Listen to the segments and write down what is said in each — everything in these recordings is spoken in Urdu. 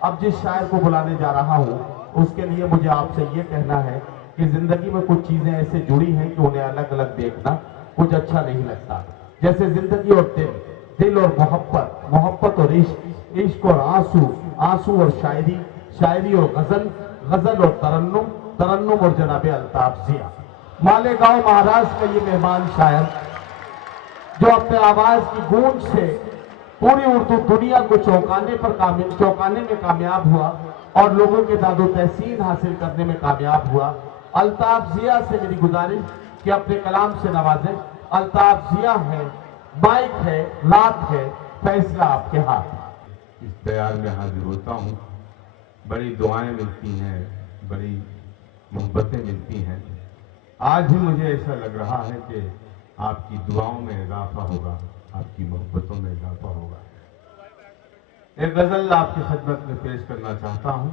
اب جس شاعر کو بلانے جا رہا ہوں اس کے لیے مجھے آپ سے یہ کہنا ہے کہ زندگی میں کچھ چیزیں ایسے جڑی ہیں کہ انہیں الگ الگ دیکھنا کچھ اچھا نہیں لگتا. جیسے زندگی اور دل اور محبت، محبت اور عشق، عشق اور آنسو، آنسو اور شاعری، شاعری اور غزل، غزل اور ترنم، ترنم اور جناب الطاف ضیاء. مالیگاؤں مہاراشٹر کا یہ مہمان شاعر جو اپنے آواز کی گونج سے پوری اردو دنیا کو چونکانے میں کامیاب ہوا اور لوگوں کے داد و تحسین حاصل کرنے میں کامیاب ہوا. الطاف ضیاء سے میری گزارش کہ اپنے کلام سے نوازیں. الطاف ضیاء ہے، مائک ہے، رات ہے، فیصلہ آپ کے ہاتھ. اس دیار میں حاضر ہوتا ہوں. بڑی دعائیں ملتی ہیں، بڑی محبتیں ملتی ہیں. آج بھی مجھے ایسا لگ رہا ہے کہ آپ کی دعاؤں میں اضافہ ہوگا، آپ کی محبتوں میں اضافہ ہوگا. ایک غزل آپ کی خدمت میں پیش کرنا چاہتا ہوں.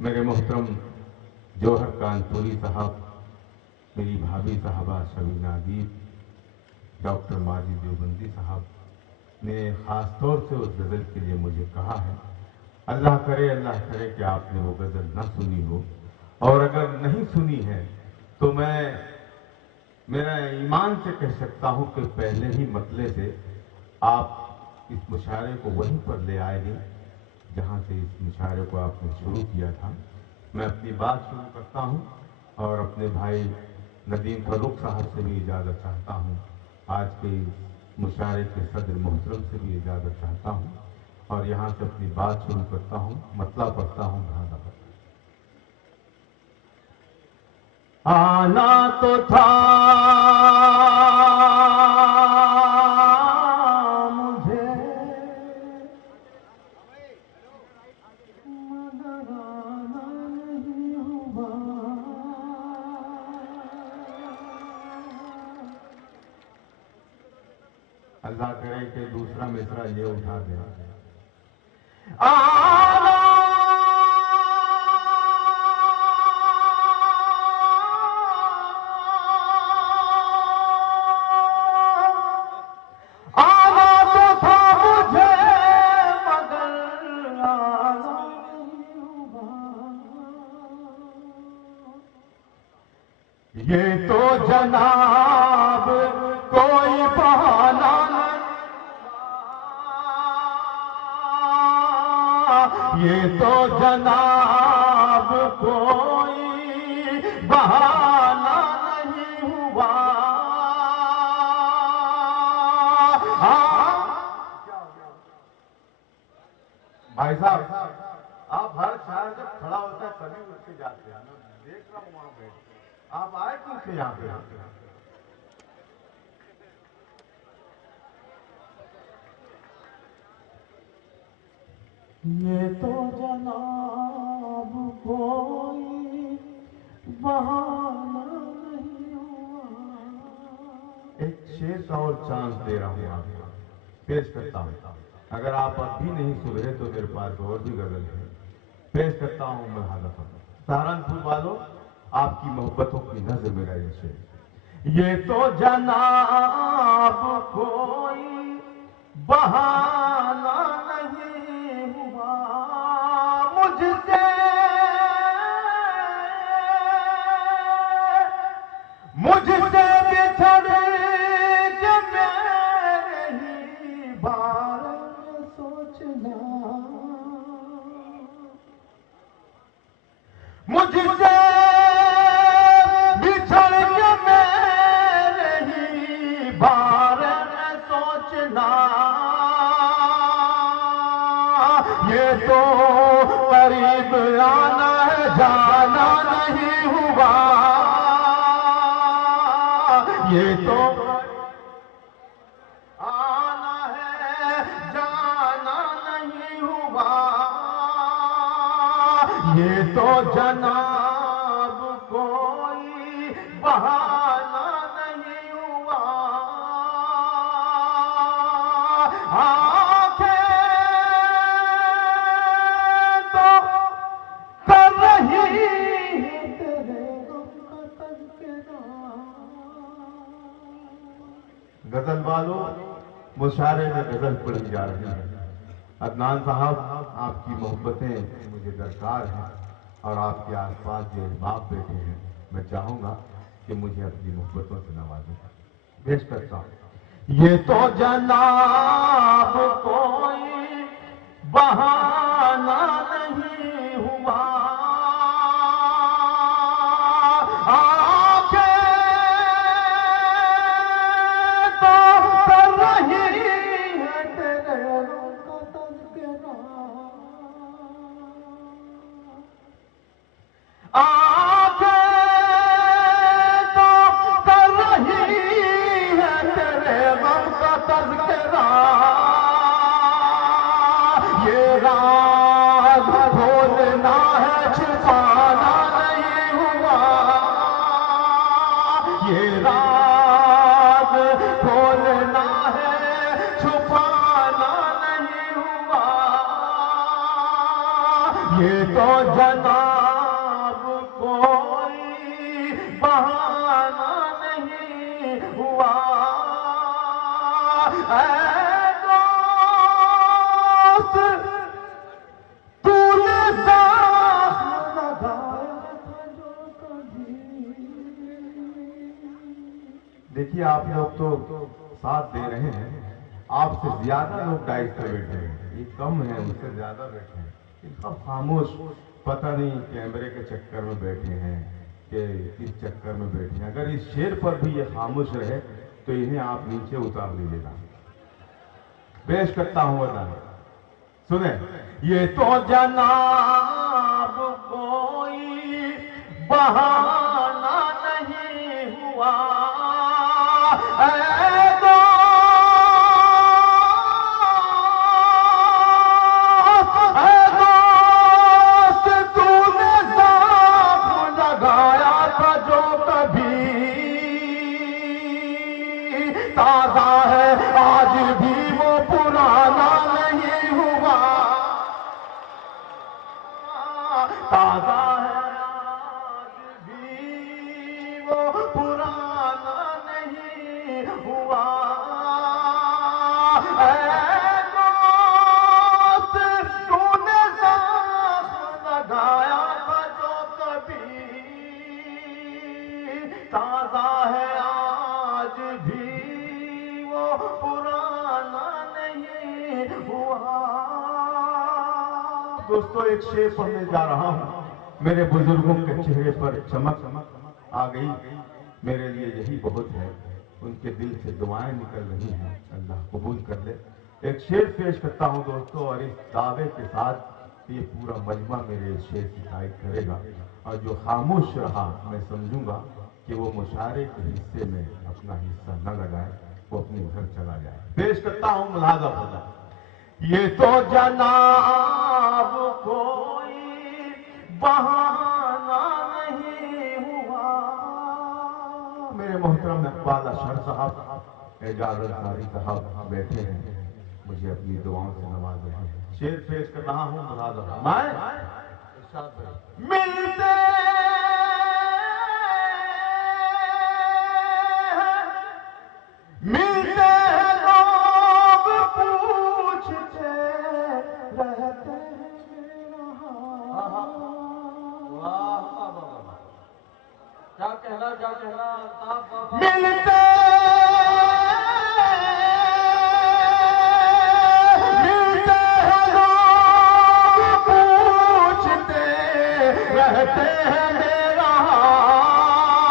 میرے محترم جوہر کانپوری صاحب، میری بھابھی صاحبہ شبینہ ادیب، ڈاکٹر ماجد دیوبندی صاحب نے خاص طور سے اس غزل کے لیے مجھے کہا ہے. اللہ کرے کہ آپ نے وہ غزل نہ سنی ہو، اور اگر نہیں سنی ہے تو میرا ایمان سے کہہ سکتا ہوں کہ پہلے ہی مطلع سے آپ اس مشاعرے کو وہیں پر لے آئے گے جہاں سے اس مشاعرے کو آپ نے شروع کیا تھا. میں اپنی بات شروع کرتا ہوں اور اپنے بھائی ندیم فاروق صاحب سے بھی اجازت چاہتا ہوں. آج کے مشاعرے کے صدر محترم سے بھی اجازت چاہتا ہوں اور یہاں سے اپنی بات شروع کرتا ہوں. مطلع پڑھتا ہوں. آنا تو تھا مجھے مگر آنا نہیں ہوا. اللہ کرے کہ دوسرا مصرع یہ اٹھا دے. یہ تو جناب کوئی بہانہ نہیں، یہ تو جناب کوئی بہانہ نہیں ہوا. بھائی صاحب، آپ ہر شاعر جب کھڑا ہوتا ہے تبھی اٹھ کے جاتے ہیں. میں دیکھ رہا ہوں وہاں بیٹھ. آپ آئے کیوں سے یہاں پہ؟ یہ تو جناب کوئی بہانہ نہیں ہوا. ایک شعر کا اور چانس دے رہا ہوں آپ کو، پیش کرتا ہوں. اگر آپ اب بھی نہیں سدھرے تو میرے پاس اور بھی غزل ہے. پیش کرتا ہوں. ملحظہ سہارنپور والوں، آپ کی محبتوں کی نظر میرا یہ شعر. یہ تو جناب کوئی بہانہ نہیں ہوا. مجھ سے بچھڑ کے میرے ہی بارے میں سوچنا. مجھ سے بچھڑ کے میرے ہی بارے میں سوچنا. یہ تو قریب آنا ہے، جانا نہیں ہوا. یہ تو آنا ہے، جانا نہیں ہوا. یہ تو جناب کوئی بہانہ نہیں ہوا. آنکھیں تو کر رہی ہیں تیرے غم کا تذکرہ. غزل والوں، مشاعرے میں غزل پڑھی جا رہی ہے. عدنان صاحب، آپ کی محبتیں مجھے درکار ہیں اور آپ کے آس پاس جو احباب بیٹھے ہیں، میں چاہوں گا کہ مجھے اپنی محبتوں سے نوازیں. پیش کرتا ہوں. یہ تو جناب کوئی بہانہ نہیں ہوا، آنکھیں تو کر رہی ہے تیرے رنگ کا تذکرہ، آنکھیں تو کر رہی ہے تیرے غم کا تذکرہ، یہ راز کھولنا ہے چھپانا نہیں ہوا، یہ راز کھولنا ہے چھپانا نہیں ہوا، یہ تو جناب کوئی بہانہ نہیں ہوا. اے دوست تو نے ساتھ لگایا تھا جو کبھی. دیکھیے، آپ لوگ تو ساتھ دے رہے ہیں، آپ سے زیادہ لوگ ڈائٹ پہ بیٹھے ہیں، یہ کم ہیں، ان سے زیادہ بیٹھے ہیں. یہ سب خاموش، پتہ نہیں کیمرے کے چکر میں بیٹھے ہیں کہ کس چکر میں بیٹھے ہیں. اگر اس شعر پر بھی یہ خاموش رہے تو انہیں آپ نیچے اتار لیجیے گا. پیش کرتا ہوں ورنہ سنیں. یہ تو جناب کوئی بہانہ نہیں ہوا، اے دوست تو نے ساتھ لگایا تھا جو کبھی تازہ ہے آج بھی وہ پرانا نہیں ہوا، تازہ ہے آج بھی وہ پرانا نہیں ہوا. اے دوست تو نے ساتھ لگایا تھا جو کبھی تازہ ہے آج بھی وہ پرانا نہیں ہوا. دوستو، ایک شعر پڑھنے جا رہا ہوں. میرے بزرگوں کے چہرے پر چمک آ گئی، میرے لیے یہی بہت ہے. ان کے دل سے دعائیں نکل رہی ہیں، اللہ قبول کر لے. ایک شعر پیش کرتا ہوں دوستو، اور اس دعوے کے ساتھ کہ یہ پورا مجمع میرے اس شعر کی تائید کرے گا، اور جو خاموش رہا میں سمجھوں گا کہ وہ مشاعرے کے حصے میں اپنا حصہ نہ لگائے، وہ اپنے گھر چلا جائے. پیش کرتا ہوں، ملاحظہ ہوگا. یہ تو جناب کوئی بہانہ نہیں ہوا. میرے محترم اقبال اشرف صاحب، اعجاز انصاری صاحب بیٹھے ہیں، مجھے اپنی دعاؤں سے نواز رہے ہیں. شعر پیش کر رہا ہوں، ملاحظہ ملتے ملتے ہیں لوگ پوچھتے رہتے ہیں میرا حال. کیا کہنا ملتے ہیں لوگ پوچھتے رہتے ہیں میرا حال.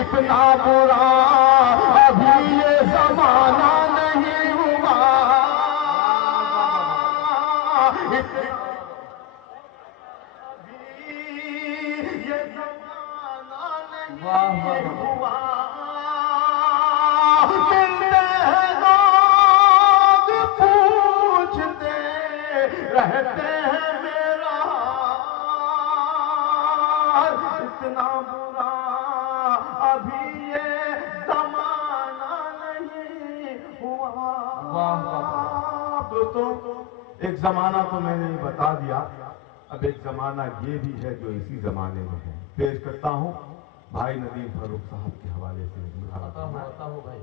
اتنا برا ابھی یہ زمانہ نہیں ہوا، یہ زمانہ نہیں ہوا. ملتے ہیں لوگ پوچھتے رہتے ہیں میرا حال. اتنا برا ابھی یہ زمانہ نہیں ہوا. دوستو، ایک زمانہ تو میں نے بتا دیا، اب ایک زمانہ یہ بھی ہے جو اسی زمانے میں ہے. پیش کرتا ہوں بھائی ندیم فاروق صاحب کے حوالے سے. آتا ہوں بھائی.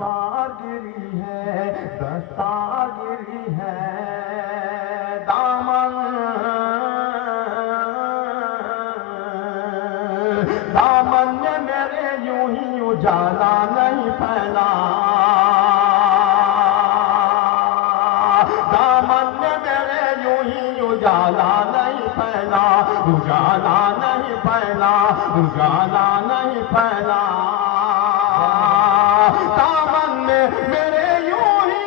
دیوارگری ہے دستارگری ہے دامن میں میرے یوں ہی اجالا نہیں پھیلا دامن میں میرے یوں ہی اجالا نہیں پھیلا اجالا نہیں پھیلا اجالا نہیں پھیلا دامن میں میرے یوں ہی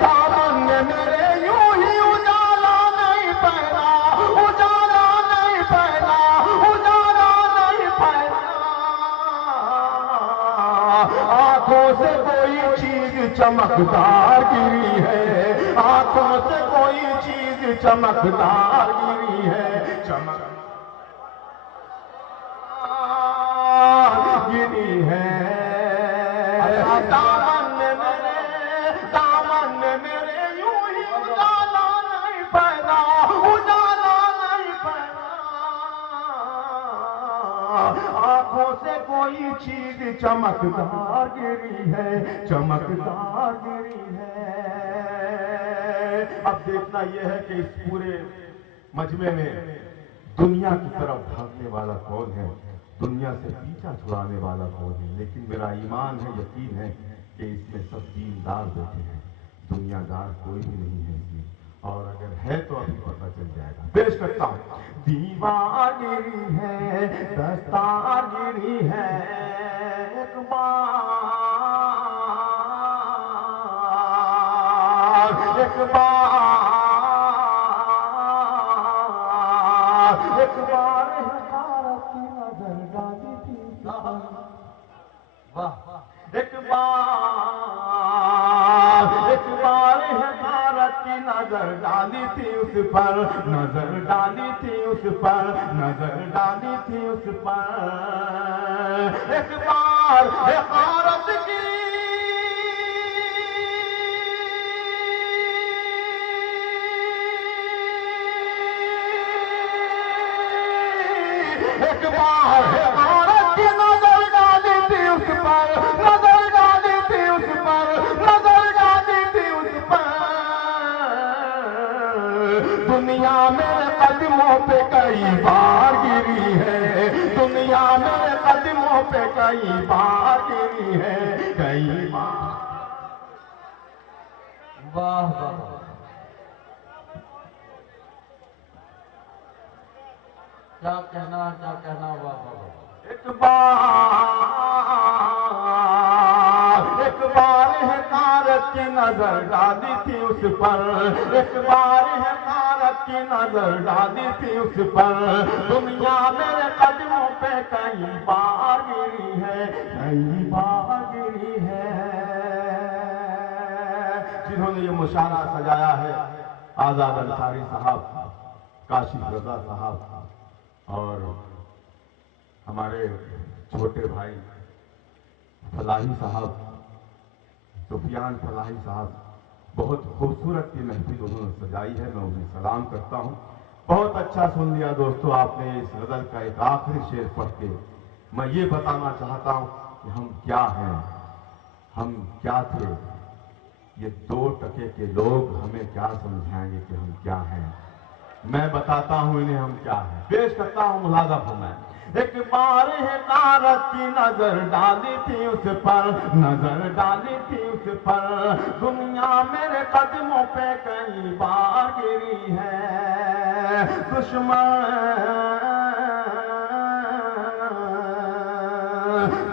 دامن میں میرے یوں ہی اجالا نہیں پھیلا اجالا نہیں پھیلا اجالا نہیں پھیلا آنکھوں سے کوئی چیز چمکدار گری ہے آنکھوں سے کوئی چیز چمکدار گری ہے چمکدار گری ہے دامن میں میرے یوں ہی اجالا نہیں پھیلا اجالا نہیں پھیلا آنکھوں سے کوئی چیز چمکدار گری ہے چمکدار گری ہے اب دیکھنا یہ ہے کہ اس پورے مجمع میں دنیا کی طرف بھاگنے والا کون ہے دنیا سے پیچھا چھڑانے والا کون ہے لیکن میرا ایمان ہے یقین ہے کہ اس میں سب دیندار بیٹھے ہیں دنیا دار کوئی بھی نہیں ہے اس میں اور اگر ہے تو ابھی پتہ چل جائے گا پیش کرتا ہوں دیوارگری ہے دستارگری ہے ایک بار ایک بار حقارت کی نظر ڈالی تھی واہ ایک بار حقارت کی نظر ڈالی تھی اس پر نظر ڈالی تھی اس پر نظر ڈالی تھی اس پر ایک بار حقارت کی ایک بار حقارت کی نظر ڈالی تھی اس پر نظر ڈالی تھی اس پر نظر ڈالی تھی اس پر دنیا میرے قدموں پہ کئی بار گری ہے دنیا میرے قدموں پہ کئی بار گری ہے کئی بار واہ واہ کیا کہنا واہ واہ ایک بار حقارت کی نظر ڈالی تھی اس پر ایک بار حقارت کی نظر ڈالی تھی اس پر دنیا میرے قدموں پہ کئی بار گری ہے کئی بار گری ہے جنہوں نے یہ مشاعرہ سجایا ہے آزاد انصاری صاحب کاشف رضا صاحب اور ہمارے چھوٹے بھائی فلاحی صاحب سفیان فلاحی صاحب بہت خوبصورت یہ محفل انہوں نے سجائی ہے میں انہیں سلام کرتا ہوں بہت اچھا سن لیا دوستو آپ نے اس غزل کا ایک آخری شعر پڑھ کے میں یہ بتانا چاہتا ہوں کہ ہم کیا ہیں ہم کیا تھے یہ 2 ٹکے کے لوگ ہمیں کیا سمجھائیں گے کہ ہم کیا ہیں میں بتاتا ہوں انہیں ہم کیا ہیں پیش کرتا ہوں ملاحظہ فرمائیں ایک بار حقارت کی نظر ڈالی تھی اس پر نظر ڈالی تھی اس پر دنیا میرے قدموں پہ کئی بار گری ہے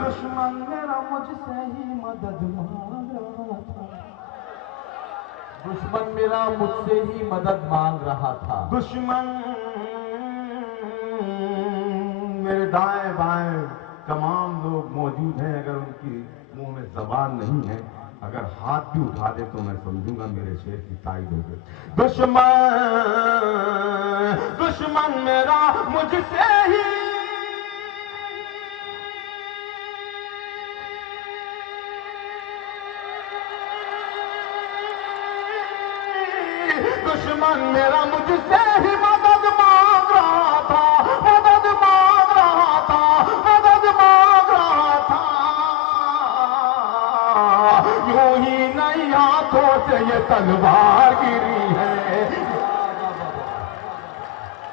دشمن میرا مجھ سے ہی مدد مانگ رہا تھا دشمن میرا مجھ سے ہی مدد مانگ رہا تھا دشمن میرے دائیں بائیں تمام لوگ موجود ہیں اگر ان کی منہ میں زبان نہیں ہے اگر ہاتھ بھی اٹھا دے تو میں سمجھوں گا میرے شعر کی تائید ہو گئی دشمن میرا مجھ سے ہی دشمن میرا مجھ سے ہی مدد مانگ رہا تھا، مدد مانگ رہا تھا، مدد مانگ رہا تھا، یوں ہی نہیں ہاتھوں سے یہ تلوار گری ہے۔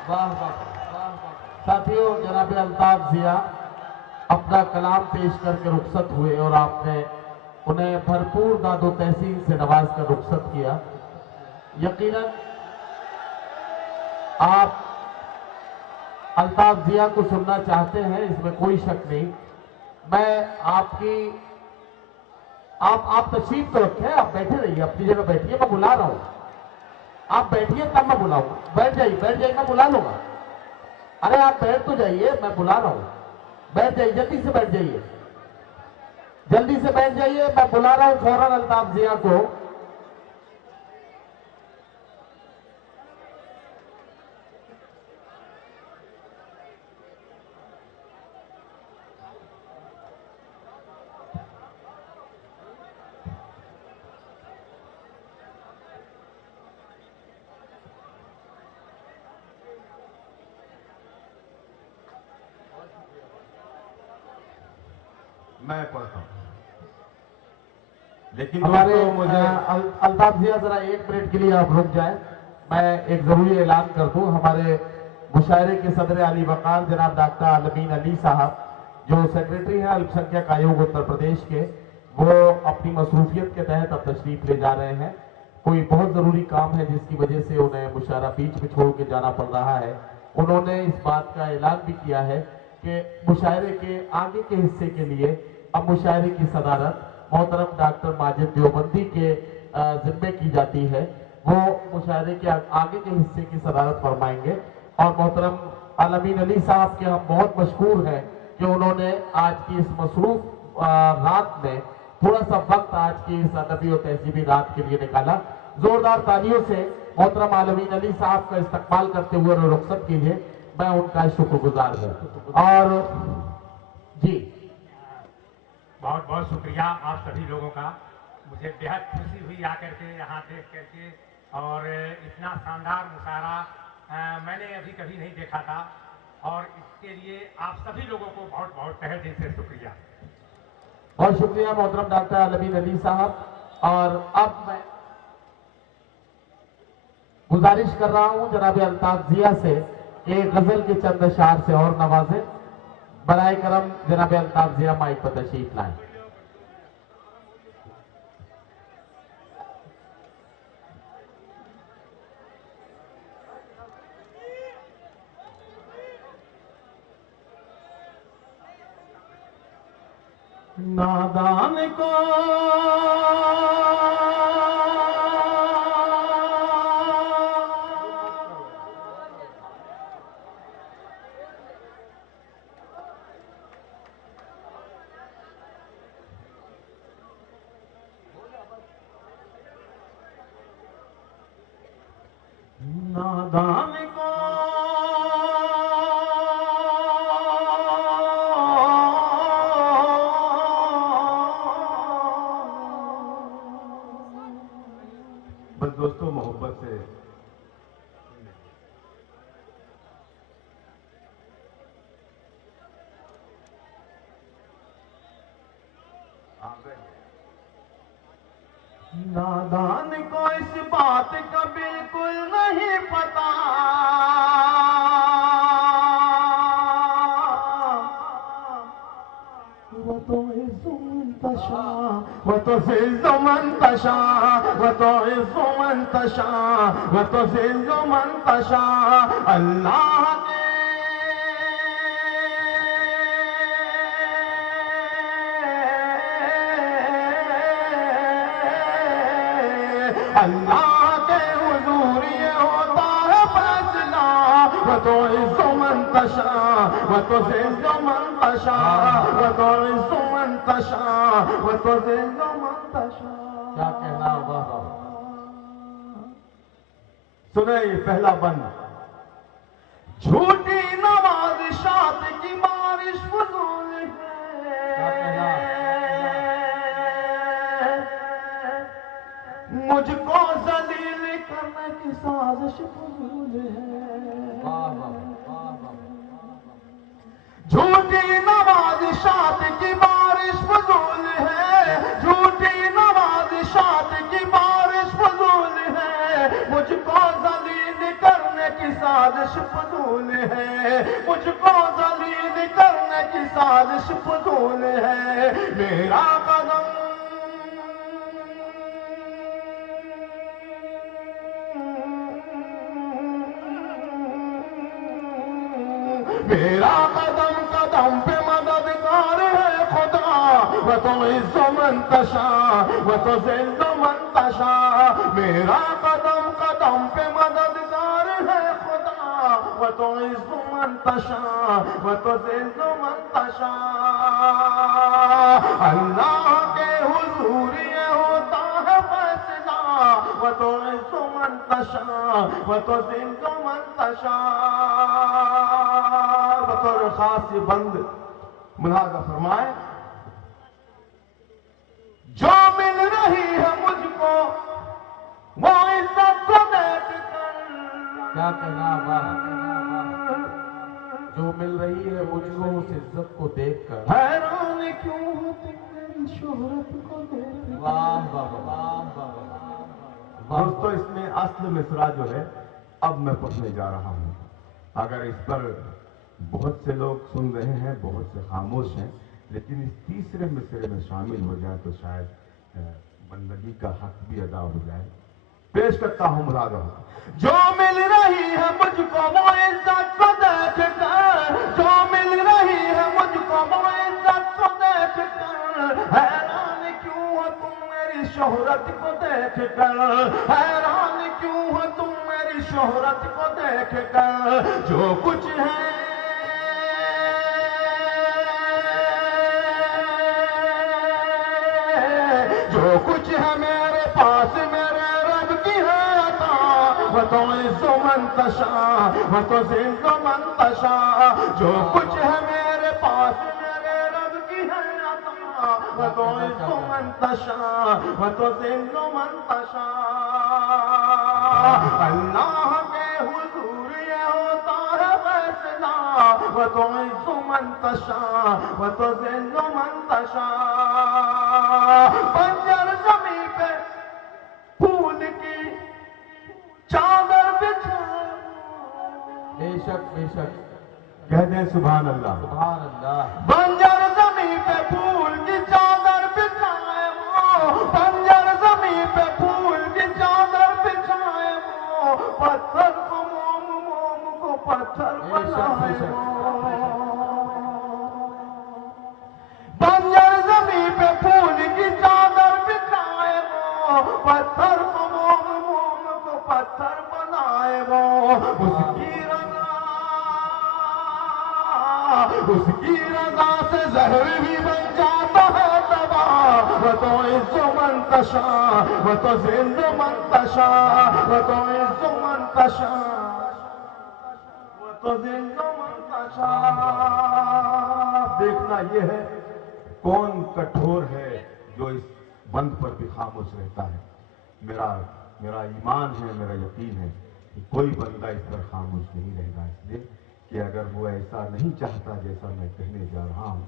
واہ واہ ساتھیوں، جناب الطاف ضیاء اپنا کلام پیش کر کے رخصت ہوئے اور آپ نے انہیں بھرپور داد و تحسین سے نواز کر رخصت کیا۔ یقیناً آپ الطاف ضیاء کو سننا چاہتے ہیں، اس میں کوئی شک نہیں۔ میں آپ تشریف تو رکھیں، آپ بیٹھے رہیے، اپنی جگہ بیٹھیے، میں بلا رہا ہوں۔ آپ بیٹھیے تب میں بلاؤں گا، بیٹھ جائیے میں بلا لوں گا۔ ارے آپ بیٹھ تو جائیے، میں بلا رہا ہوں، بیٹھ جائیے، جلدی سے بیٹھ جائیے، جلدی سے بیٹھ جائیے، میں بلا رہا ہوں فوراً الطاف ضیاء کو۔ میں پڑھتا ہوں، لیکن ہمارے دوستو مجھے الطاف ضیاء ذرا 1 منٹ کے لیے آپ رک جائیں، میں ایک ضروری اعلان کر دوں۔ ہمارے مشاعرے کے صدر عالی وقار جناب ڈاکٹر عالمین علی صاحب، جو سیکریٹری ہیں الپ سنکھیک آیوگ اتر پردیش کے، وہ اپنی مصروفیت کے تحت اب تشریف لے جا رہے ہیں۔ کوئی بہت ضروری کام ہے جس کی وجہ سے انہیں مشاعرہ بیچ میں چھوڑ کے جانا پڑ رہا ہے۔ انہوں نے اس بات کا اعلان بھی کیا ہے کہ مشاعرے کے آگے کے حصے کے لیے اب مشاعرے کی صدارت محترم ڈاکٹر ماجد دیوبندی کے ذمے کی جاتی ہے۔ وہ مشاعرے کے آگے کے حصے کی صدارت فرمائیں گے، اور محترم عالمین علی صاحب کے ہم بہت مشکور ہیں کہ انہوں نے آج کی اس مصروف رات میں تھوڑا سا وقت آج کی اس ادبی و تہذیبی رات کے لیے نکالا۔ زوردار تالیوں سے محترم عالمین علی صاحب کا استقبال کرتے ہوئے اور رخصت کیجیے، میں ان کا شکر گزار ہوں۔ اور جی بہت بہت شکریہ آپ سبھی لوگوں کا، مجھے بہت خوشی ہوئی آ کر کے یہاں دیکھ کر کے، اور اتنا شاندار مشاعرہ میں نے ابھی کبھی نہیں دیکھا تھا، اور اس کے لیے آپ سبھی لوگوں کو بہت بہت تہہ دل سے شکریہ۔ بہت شکریہ محترم ڈاکٹر عالمین علی صاحب۔ اور اب میں گزارش کر رہا ہوں جناب الطاف ضیاء سے کہ غزل کے چند اشعار سے اور نوازیں۔ برائے کرم جناب الطاف ضیاء مائک پر تشریف لائیں۔ نادان کو نادان کو بس دوستو محبت سے نادان کو اس بات کا بالکل نہیں پتا، وہ تو عز منتشا، وہ تو ذل منتشا، وہ تو عز منتشا، وہ تو ذل منتشا، اللہ کے اللہ کے حضور یہ ہوتا ہے فیصلہ، وہ تو عز منتشا، وہ تو ذل منتشا، وہ تو عز منتشا، وہ تو ذل منتشا۔ کیا کہنا ہوگا؟ سنیں یہ پہلا بند، جھوٹی نوازشات کی بارش فضول ہے، مجھ کو ذلیل کرنے کی سازش فضول ہے، مجھ کو ذلیل کرنے کی سازش فضول ہے، میرا قدم میرا قدم قدم پہ مددگار ہے خدا، وتعز من تشاء وتذل من تشاء، میرا قدم قدم پہ مددگار ہے خدا، وتعز من تشاء وتذل من تشاء، اللہ کے حضور یہ ہوتا ہے فیصلہ، وتعز من تشاء وتذل من تشاء۔ بطور خاص یہ بند ملاحظہ فرمائے، جو مل رہی ہے مجھ کو وہ عزت کو دیکھ کر، کیا کہنا واہ، جو مل رہی ہے مجھ کو اس عزت کو دیکھ کر حیران کیوں ہوتی میری شہرت کو دیکھ کر۔ واہ واہ واہ واہ۔ دوستو اس میں اصل مصرع جو ہے اب میں پڑھنے جا رہا ہوں، اگر اس پر بہت سے لوگ سن رہے ہیں، بہت سے خاموش ہیں، لیکن اس تیسرے مصرعے میں شامل ہو جائے تو شاید بندگی کا حق بھی ادا ہو جائے۔ پیش کرتا ہوں ملاحظہ، جو مل رہی ہے مجھ کو وہ عزت کو دیکھ کر، جو مل رہی ہے مجھ کو وہ عزت کو دیکھ کر، حیران کیوں ہو تم میری شہرت کو دیکھ کر، حیران کیوں ہو تم میری شہرت کو دیکھ کر، جو کچھ ہے جو کچھ ہے میرے پاس میرے رب کی ہے عطا، وتعز من تشاء وتذل من تشاء، جو کچھ ہے میرے پاس میرے رب کی ہے عطا، وتعز من تشاء وتذل من تشاء، اللہ کے حضور یہ ہوتا ہے فیصلہ، وتعز من تشاء وتذل من تشاء، بنجر زمین پہ پھول کی چادر بچھا، بے شک بے شک، کہہ دیں سبحان اللہ۔ سبحان اللہ۔ بنجر زمین پہ پھول کی چادر بچھائے وہ، بنجر زمین پہ پھول کی چادر بچھائے وہ، پتھر کو موم موم کو پتھر بنائے وہ، بنجر زمین پہ پھول کی چادر بچھائے وہ، پتھر کو موم موم کو پتھر بنائے وہ، اس کی رضا سے زہر بھی بن جاتا ہے تباہ، وتعز من تشاء وتذل من تشاء، وتعز من تشاء وتذل من تشاء۔ دیکھنا یہ ہے کون کٹھور ہے جو اس بند پر بھی خاموش رہتا ہے۔ میرا ایمان ہے، میرا یقین ہے کہ کوئی بندہ اس پر خاموش نہیں رہے گا، اس لیے کہ اگر وہ ایسا نہیں چاہتا جیسا میں کہنے جا رہا ہوں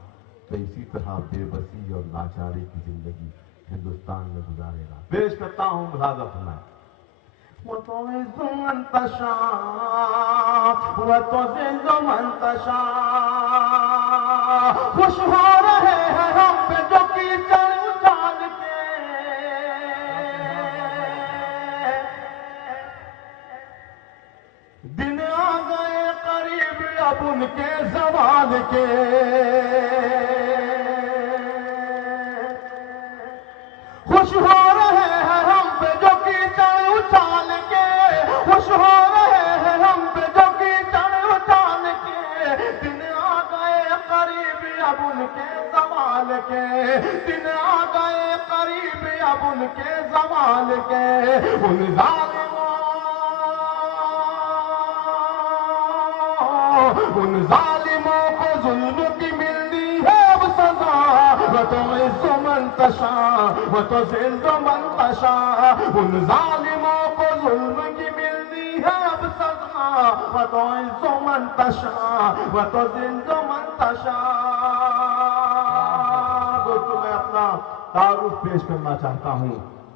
تو اسی طرح بے بسی اور لاچاری کی زندگی ہندوستان میں گزارے گا۔ پیش کرتا ہوں ملاحظہ فرمائیں، وتعز من تشاء وتذل من تشاء، خوش ہو رہے ہیں ہم پہ جو کیچڑ اچھال کے، دن آ گئے قریب اب ان کے زوال کے، خوش ہو رہے ہیں ہم پہ جو کیچڑ اچھال کے، خوش ہو رہے ہیں ہم پہ جو کیچڑ اچھال کے، دن آ گئے قریب اب ان کے زوال کے، دن آ گئے قریب اب ان کے زوال کے، ان ظالموں کو ظلم کی ملنی ہے اب سزا، وتعز من تشاء وتذل من تشاء، ان ظالموں کو ظلم کی ملنی ہے اب سزا، وتعز من تشاء وتذل من تشاء۔ دوستو میں اپنا تعارف پیش کرنا چاہتا ہوں،